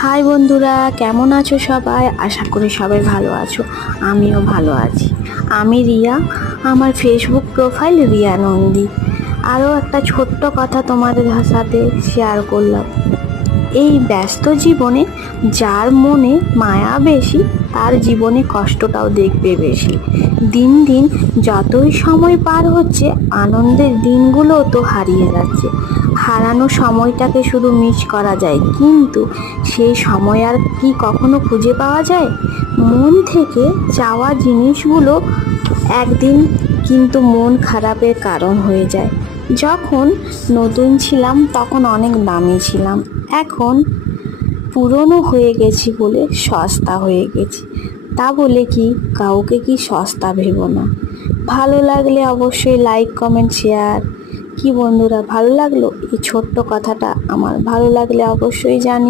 High বন্ধুরা, কেমন আছো সবাই? আশা করি সবাই ভালো আছো। আমিও ভালো আছি। আমি রিয়া, আমার ফেসবুক প্রোফাইল রিয়া নন্দী। আরও একটা ছোট্ট কথা তোমাদের সাথে শেয়ার করলাম। এই ব্যস্ত জীবনে যার মনে মায়া বেশি, তার জীবনে কষ্টটাও দেখবে বেশি। দিন দিন যতই সময় পার হচ্ছে, আনন্দের দিনগুলো তো হারিয়ে যাচ্ছে। হারানো সময়টাকে শুধু মিস করা যায়, কিন্তু সেই সময় আর কি কখনো খুঁজে পাওয়া যায়? মন থেকে চাওয়া জিনিসগুলো একদিন কিন্তু মন খারাপের কারণ হয়ে যায়। যখন নতুন ছিলাম তখন অনেক দামি ছিলাম, এখন পুরনো হয়ে গেছি বলে সস্তা হয়ে গেছি। তা বলে কি কাউকে কি সস্তা ভেবো না। ভালো লাগলে অবশ্যই লাইক, কমেন্ট, শেয়ার। কি বন্ধুরা, ভালো লাগলো এই ছোট্ট কথাটা? আমার ভালো লাগলে অবশ্যই জানি।